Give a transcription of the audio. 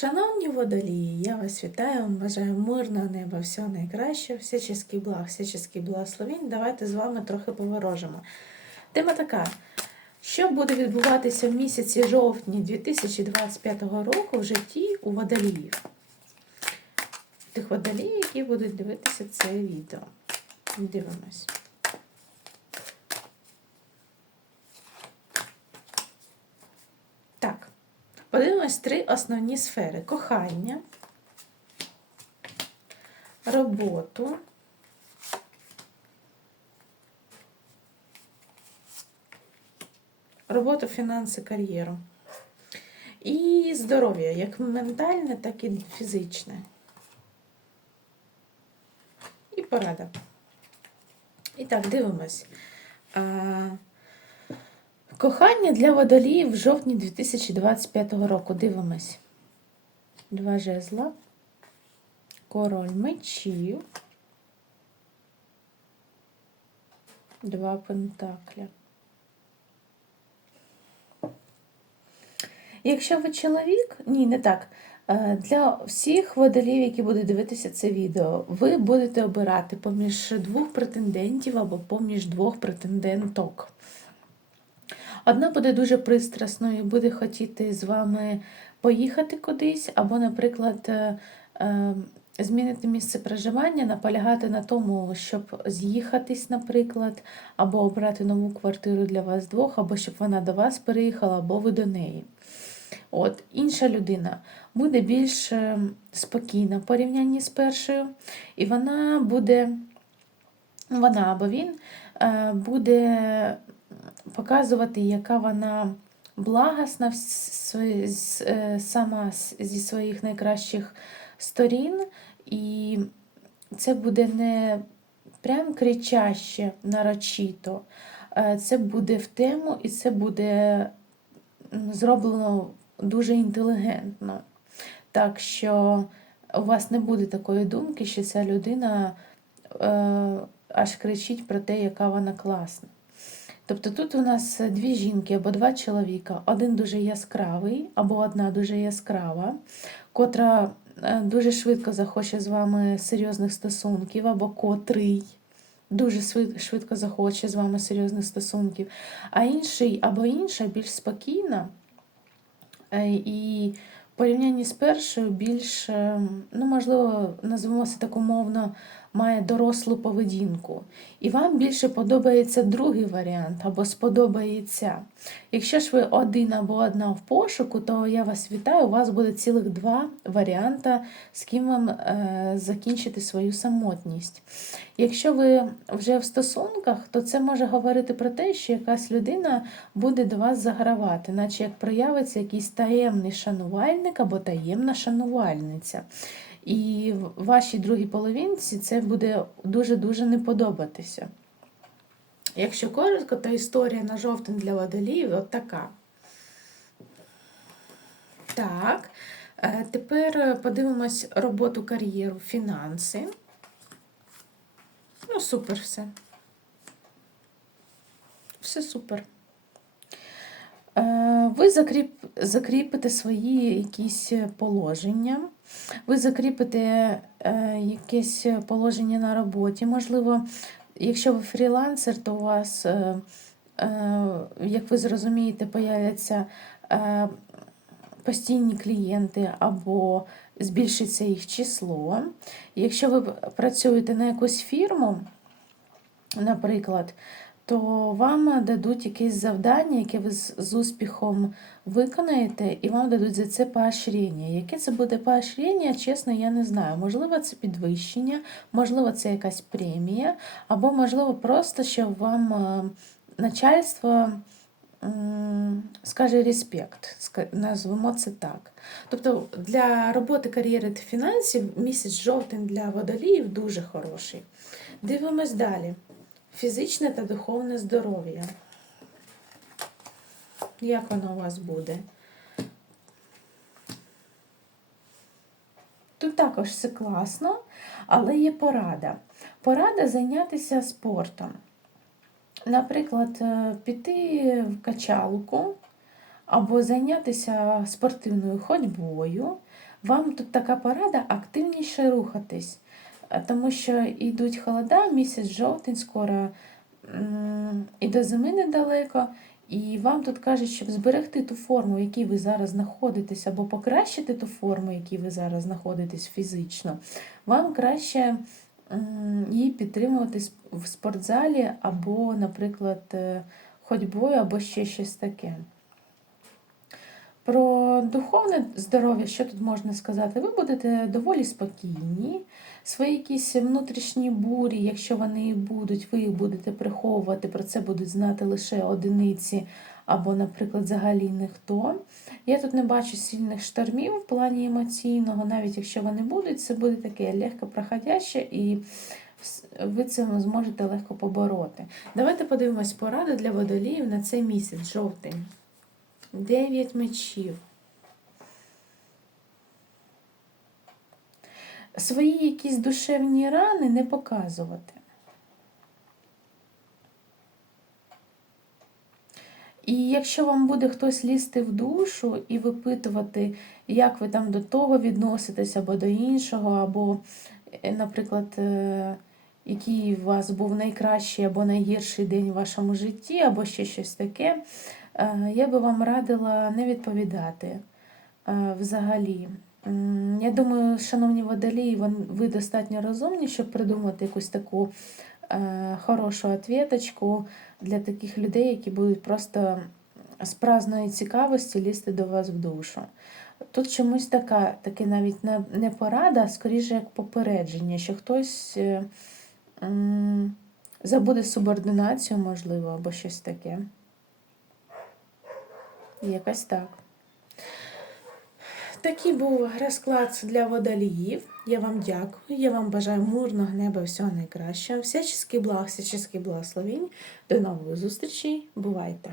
Шановні водолії, я вас вітаю, бажаю мирного неба, всього найкращого, всяческий благ, всяческий благословень. Давайте з вами трохи поворожимо. Тема така. Що буде відбуватися в місяці жовтні 2025 року в житті у водоліїв? Тих водоліїв, які будуть дивитися це відео. Дивимось. Так. Подивимось три основні сфери: кохання, роботу, роботу, фінанси, кар'єру. І здоров'я, як ментальне, так і фізичне. І порада. І так, дивимось. Кохання для водоліїв в жовтні 2025 року. Дивимось. Два жезла. Король мечів. Два пентакля. Якщо ви чоловік, ні, не так. Е, Для всіх водолів, які будуть дивитися це відео, ви будете обирати поміж двох претендентів або поміж двох претенденток. Одна буде дуже пристрасною, буде хотіти з вами поїхати кудись, або, наприклад, е, е, змінити місце проживання, наполягати на тому, щоб з'їхатись, наприклад, або обрати нову квартиру для вас двох, або щоб вона до вас переїхала, або ви до неї. От, Інша людина буде більш е, спокійна в порівнянні з першою, і вона буде, вона або він буде показувати, яка вона благосна е, сама зі своїх найкращих сторін, і це буде не прям кричаще, нарочито, це буде в тему і це буде зроблено дуже інтелігентно. Так що у вас не буде такої думки, що ця людина е, аж кричить про те, яка вона класна. Тобто тут у нас дві жінки або два чоловіка, один дуже яскравий, або одна дуже яскрава, котра е, дуже швидко захоче з вами серйозних стосунків, або котрий дуже швидко захоче з вами серйозних стосунків, а інший або інша більш спокійна е, і в порівнянні з першою більш, е, ну, можливо, назвемо це так умовно, має дорослу поведінку. І вам більше подобається другий варіант або сподобається. Якщо ж ви один або одна в пошуку, то я вас вітаю, у вас буде цілих два варіанти, з ким вам е, закінчити свою самотність. Якщо ви вже в стосунках, то це може говорити про те, що якась людина буде до вас загравати, наче як проявиться якийсь таємний шанувальник або таємна шанувальниця. І вашій другій половинці це буде дуже-дуже не подобатися. Якщо коротко, то історія на жовтень для водоліїв от така. Так, е, тепер подивимось роботу, кар'єру, фінанси. Ну, супер все. Все супер. Е, ви закріп, закріпите свої якісь положення, ви закріпите е, якесь положення на роботі. Можливо, якщо ви фрілансер, то у вас, е, як ви зрозумієте, появляться постійні клієнти або збільшиться їх число. Якщо ви працюєте на якусь фірму, наприклад, то вам дадуть якесь завдання, яке ви з успіхом виконаєте, і вам дадуть за це поощрення. Яке це буде поощрення, чесно, я не знаю. Можливо, це підвищення, можливо, це якась премія, або, можливо, просто, що вам е, начальство скаже респект, назвемо це так. Тобто для роботи кар'єри та фінансів місяць жовтень для водоліїв дуже хороший. Дивимось далі фізичне та духовне здоров'я. Як воно у вас буде? Тут також все класно, але є порада. Порада зайнятися спортом. Наприклад, е, піти в качалку або зайнятися спортивною ходьбою, Вам тут така порада активніше рухатись, тому що йдуть холода, місяць жовтень, скоро і до зими недалеко. І вам тут кажуть, щоб зберегти ту форму, в якій ви зараз знаходитесь, або покращити ту форму, в якій ви зараз знаходитесь фізично, вам краще її підтримувати в спортзалі, або, наприклад, е, ходьбою, або ще щось таке. Про духовне здоров'я, що тут можна сказати? Ви будете доволі спокійні. Свої якісь внутрішні бурі, якщо вони і будуть, ви їх будете приховувати, про це будуть знати лише одиниці або, наприклад, взагалі ніхто. Я тут не бачу сильних штормів в плані емоційного, навіть якщо вони будуть, це буде таке легко проходяще і ви це зможете легко побороти. Давайте подивимось поради для водоліїв на цей місяць, жовтень. Дев'ять мечів. Свої якісь душевні рани не показувати. І якщо вам буде хтось лізти в душу і випитувати, як ви там до того відноситесь, або до іншого, або, е, наприклад, е, який у вас був найкращий або найгірший день в вашому житті, або ще щось таке, е, я би вам радила не відповідати взагалі. Я думаю, шановні водолії, ви достатньо розумні, щоб придумати якусь таку е, хорошу ответочку для таких людей, які будуть просто з праздної цікавості лізти до вас в душу. Тут чомусь така, таке навіть не, порада, а скоріше як попередження, що хтось е, забуде субординацію, можливо, або щось таке. Якось так. Такий був розклад для водоліїв. Я вам дякую. Я вам бажаю мирного неба, всього найкращого. Всячески благ, всячески благословінь. До нових зустрічей. Бувайте!